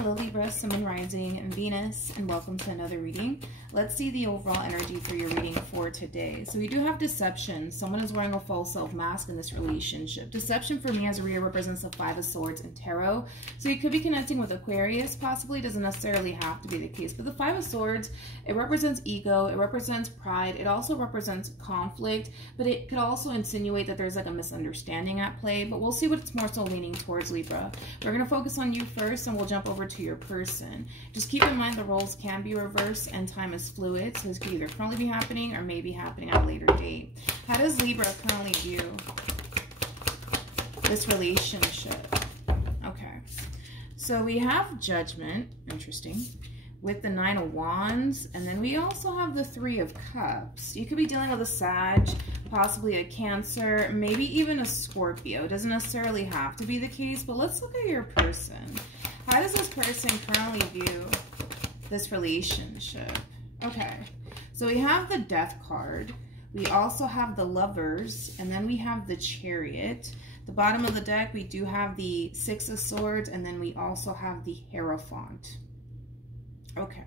Hello Libra, Sun, Moon, Rising, and Venus, and welcome to another reading. Let's see the overall energy for your reading for today. So we do have deception. Someone is wearing a false self mask in this relationship. Deception for me as a reader represents the Five of Swords and Tarot. So you could be connecting with Aquarius, possibly. Doesn't necessarily have to be the case. But the Five of Swords, it represents ego, it represents pride, it also represents conflict, but it could also insinuate that there's like a misunderstanding at play. But we'll see what it's more so leaning towards, Libra. We're going to focus on you first, and we'll jump over to your person. Just keep in mind the roles can be reversed and time is fluid, so this could either currently be happening or may be happening at a later date. How does Libra currently view this relationship? Okay, so we have Judgment, interesting, with the Nine of Wands, and then we also have the Three of Cups. You could be dealing with a Sag, possibly a Cancer, maybe even a Scorpio. It doesn't necessarily have to be the case, but let's look at your person. How does this person currently view this relationship? Okay, so we have the Death card. We also have the Lovers, and then we have the Chariot. The bottom of the deck, we do have the Six of Swords, and then we also have the Hierophant. Okay,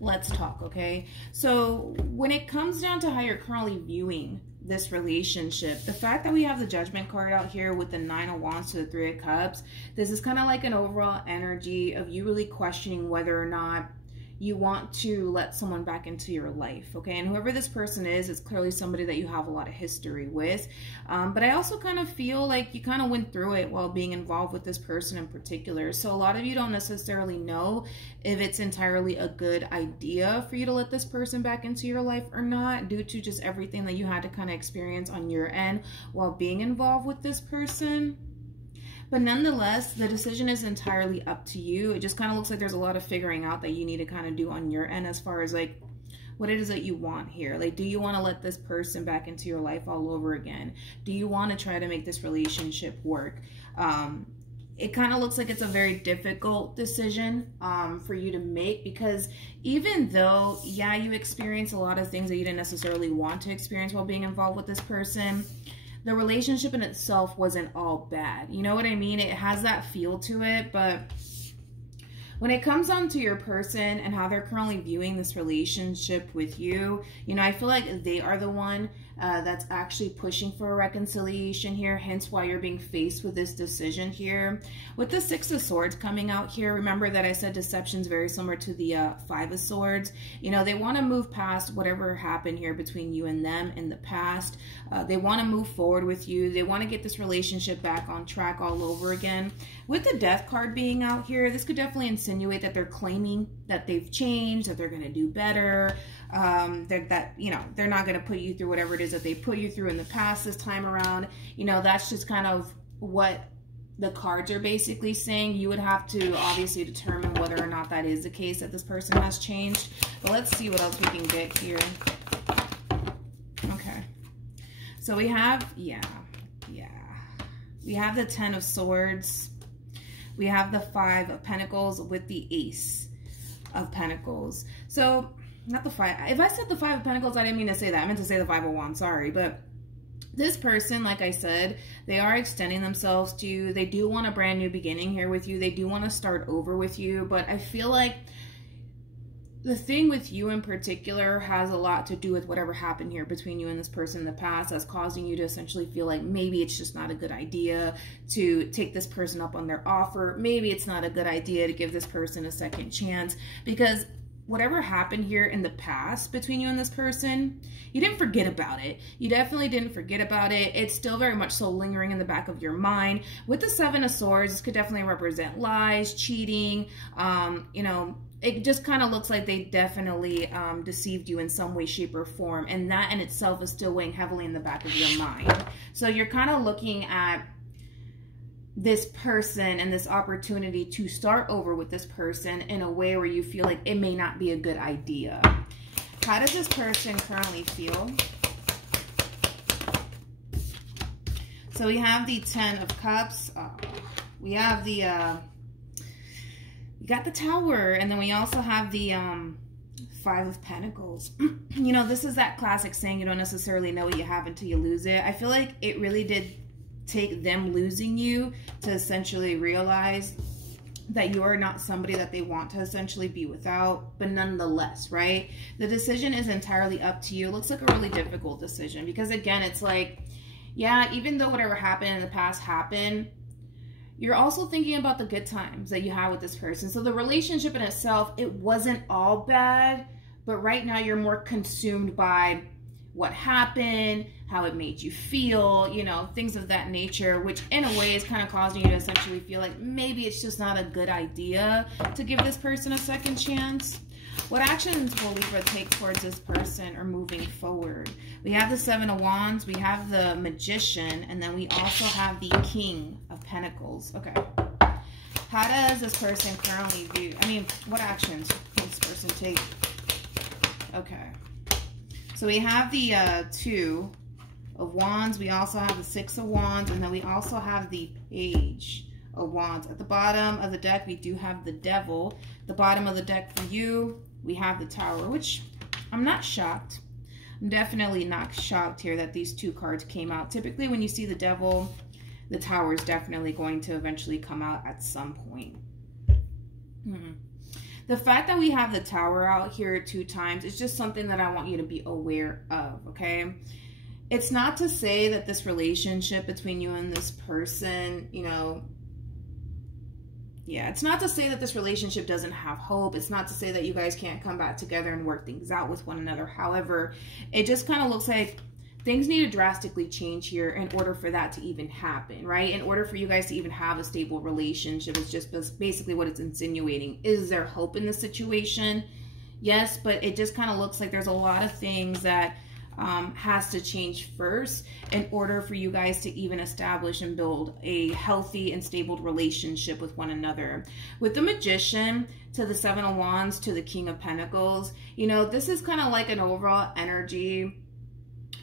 let's talk, okay? So when it comes down to how you're currently viewing this relationship, the fact that we have the Judgment card out here with the Nine of Wands to the Three of Cups, this is kind of like an overall energy of you really questioning whether or not you want to let someone back into your life, okay? And whoever this person is, it's clearly somebody that you have a lot of history with. But I also kind of feel like you kind of went through it while being involved with this person in particular. So a lot of you don't necessarily know if it's entirely a good idea for you to let this person back into your life or not, due to just everything that you had to kind of experience on your end while being involved with this person. But nonetheless, the decision is entirely up to you. It just kind of looks like there's a lot of figuring out that you need to kind of do on your end as far as like what it is that you want here. Like, do you want to let this person back into your life all over again? Do you want to try to make this relationship work? It kind of looks like it's a very difficult decision for you to make, because even though, yeah, you experience a lot of things that you didn't necessarily want to experience while being involved with this person, the relationship in itself wasn't all bad. You know what I mean? It has that feel to it, but when it comes down to your person and how they're currently viewing this relationship with you, you know, I feel like they are the one that's actually pushing for a reconciliation here, hence why you're being faced with this decision here. With the Six of Swords coming out here, remember that I said deception is very similar to the Five of Swords. You know, they want to move past whatever happened here between you and them in the past. They want to move forward with you. They want to get this relationship back on track all over again. With the Death card being out here, this could definitely insinuate that they're claiming that they've changed, that they're going to do better, that you know, they're not going to put you through whatever it is that they put you through in the past this time around. You know, that's just kind of what the cards are basically saying. You would have to obviously determine whether or not that is the case, that this person has changed. But let's see what else we can get here. Okay, so we have, we have the Ten of Swords. We have the Five of Pentacles with the Ace of Pentacles. So, not the Five. If I said the Five of Pentacles, I didn't mean to say that. I meant to say the Five of Wands, sorry. But this person, like I said, they are extending themselves to you. They do want a brand new beginning here with you. They do want to start over with you. But I feel like the thing with you in particular has a lot to do with whatever happened here between you and this person in the past that's causing you to essentially feel like maybe it's just not a good idea to take this person up on their offer. Maybe it's not a good idea to give this person a second chance, because whatever happened here in the past between you and this person, you didn't forget about it. You definitely didn't forget about it. It's still very much so lingering in the back of your mind. With the Seven of Swords, this could definitely represent lies, cheating, you know, it just kind of looks like they definitely deceived you in some way, shape, or form. And that in itself is still weighing heavily in the back of your mind. So you're kind of looking at this person and this opportunity to start over with this person in a way where you feel like it may not be a good idea. How does this person currently feel? So we have the Ten of Cups. We have the... we got the Tower, and then we also have the Five of Pentacles. You know, this is that classic saying, you don't necessarily know what you have until you lose it. I feel like it really did take them losing you to essentially realize that you are not somebody that they want to essentially be without, but nonetheless, right? The decision is entirely up to you. It looks like a really difficult decision because, again, it's like, yeah, even though whatever happened in the past happened, you're also thinking about the good times that you had with this person. So the relationship in itself, it wasn't all bad, but right now you're more consumed by what happened, how it made you feel, you know, things of that nature, which in a way is kind of causing you to essentially feel like maybe it's just not a good idea to give this person a second chance. What actions will Libra take towards this person or moving forward? We have the Seven of Wands, we have the Magician, and then we also have the King of Pentacles. Okay. How does this person currently view, what actions will this person take? Okay. So we have the Two of Wands. We also have the Six of Wands. And then we also have the Page of Wands. At the bottom of the deck, we do have the Devil. The bottom of the deck for you, we have the Tower, which I'm not shocked. I'm definitely not shocked here that these two cards came out. Typically, when you see the Devil, the Tower is definitely going to eventually come out at some point. The fact that we have the Tower out here 2 times is just something that I want you to be aware of, okay? It's not to say that this relationship between you and this person, you know, yeah, it's not to say that this relationship doesn't have hope. It's not to say that you guys can't come back together and work things out with one another. However, it just kind of looks like things need to drastically change here in order for that to even happen, right? In order for you guys to even have a stable relationship, it's just basically what it's insinuating. Is there hope in the situation? Yes, but it just kind of looks like there's a lot of things that has to change first in order for you guys to even establish and build a healthy and stable relationship with one another. With the Magician to the Seven of Wands to the King of Pentacles, you know, this is kind of like an overall energy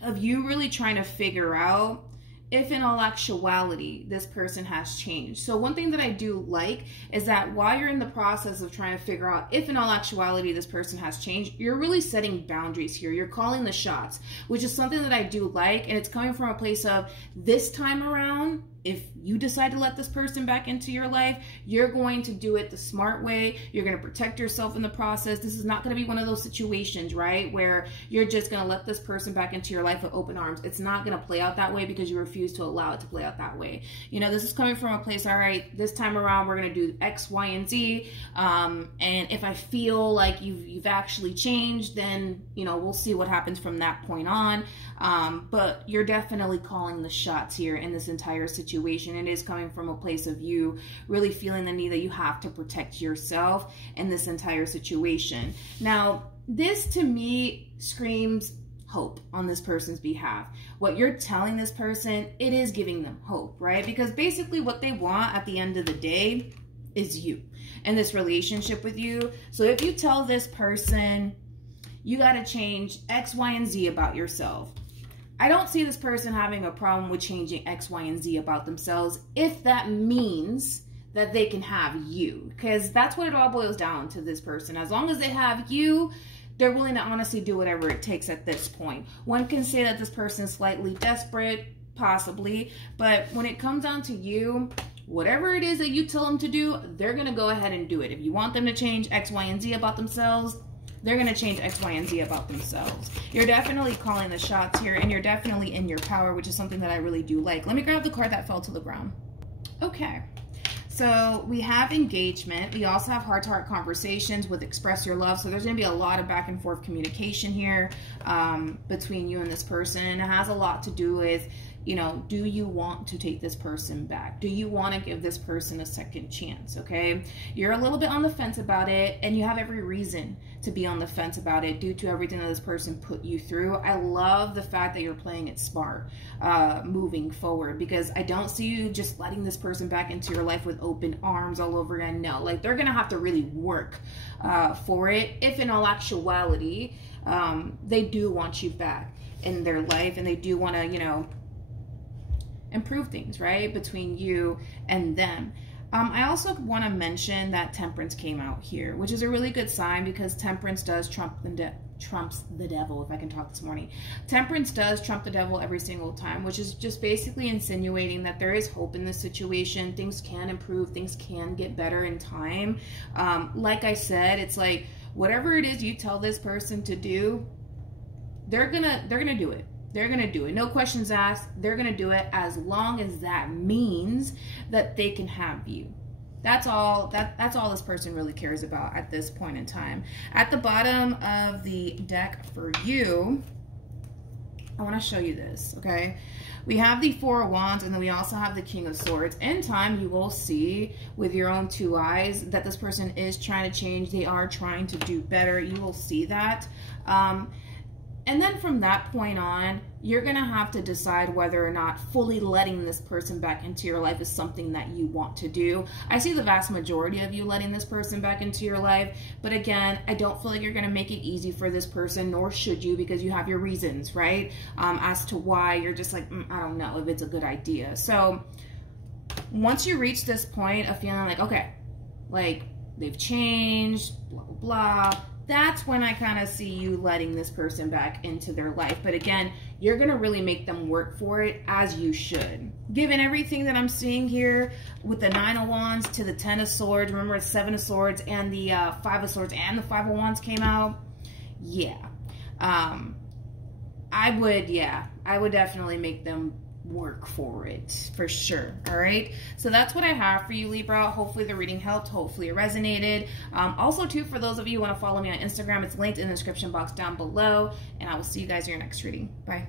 of you really trying to figure out if in all actuality this person has changed. So one thing that I do like is that while you're in the process of trying to figure out if in all actuality this person has changed, you're really setting boundaries here. You're calling the shots, which is something that I do like, and it's coming from a place of this time around, if you decide to let this person back into your life, you're going to do it the smart way. You're going to protect yourself in the process. This is not going to be one of those situations, right, where you're just going to let this person back into your life with open arms. It's not going to play out that way because you refuse to allow it to play out that way. You know, this is coming from a place, all right, this time around, we're going to do X, Y, and Z. And if I feel like you've actually changed, then, you know, we'll see what happens from that point on. But you're definitely calling the shots here in this entire situation. It is coming from a place of you really feeling the need that you have to protect yourself in this entire situation. Now, this to me screams hope on this person's behalf. What you're telling this person, it is giving them hope, right? Because basically what they want at the end of the day is you and this relationship with you. So if you tell this person, you got to change X, Y, and Z about yourself, I don't see this person having a problem with changing X, Y, and Z about themselves if that means that they can have you. Because that's what it all boils down to this person. As long as they have you, they're willing to honestly do whatever it takes at this point. One can say that this person is slightly desperate, possibly. But when it comes down to you, whatever it is that you tell them to do, they're going to go ahead and do it. If you want them to change X, Y, and Z about themselves, they're going to change X, Y, and Z about themselves. You're definitely calling the shots here, and you're definitely in your power, which is something that I really do like. Let me grab the card that fell to the ground. Okay. So we have engagement. We also have heart-to-heart conversations with express your love. So there's going to be a lot of back and forth communication here between you and this person. And it has a lot to do with, you know, do you want to take this person back? Do you want to give this person a second chance? Okay. You're a little bit on the fence about it, and you have every reason to be on the fence about it due to everything that this person put you through. I love the fact that you're playing it smart moving forward, because I don't see you just letting this person back into your life with open arms all over again. No, like they're going to have to really work for it if in all actuality they do want you back in their life, and they do want to, you know, improve things, right, between you and them. I also want to mention that Temperance came out here, which is a really good sign because Temperance does trump trumps the devil, if I can talk this morning. Temperance does trump the devil every single time, which is just basically insinuating that there is hope in this situation. Things can improve, things can get better in time. Like I said, it's like whatever it is you tell this person to do, they're gonna do it. They're gonna do it. No questions asked. They're gonna do it as long as that means that they can have you. That's all this person really cares about at this point in time. At the bottom of the deck for you, I want to show you this, okay? We have the Four of Wands, and then we also have the King of Swords. In time, you will see with your own two eyes that this person is trying to change. They are trying to do better. You will see that. And then from that point on, you're going to have to decide whether or not fully letting this person back into your life is something that you want to do. I see the vast majority of you letting this person back into your life. But again, I don't feel like you're going to make it easy for this person, nor should you, because you have your reasons, right? As to why you're just like, I don't know if it's a good idea. So once you reach this point of feeling like, okay, like they've changed, blah, blah, blah, that's when I kind of see you letting this person back into their life. But again, you're going to really make them work for it, as you should. Given everything that I'm seeing here with the Nine of Wands to the Ten of Swords, remember it's Seven of Swords and the Five of Swords and the Five of Wands came out. Yeah. I would definitely make them work for it, for sure. All right, so that's what I have for you, Libra. Hopefully the reading helped, hopefully it resonated. Also too, for those of you who want to follow me on Instagram, it's linked in the description box down below, and I will see you guys in your next reading. Bye.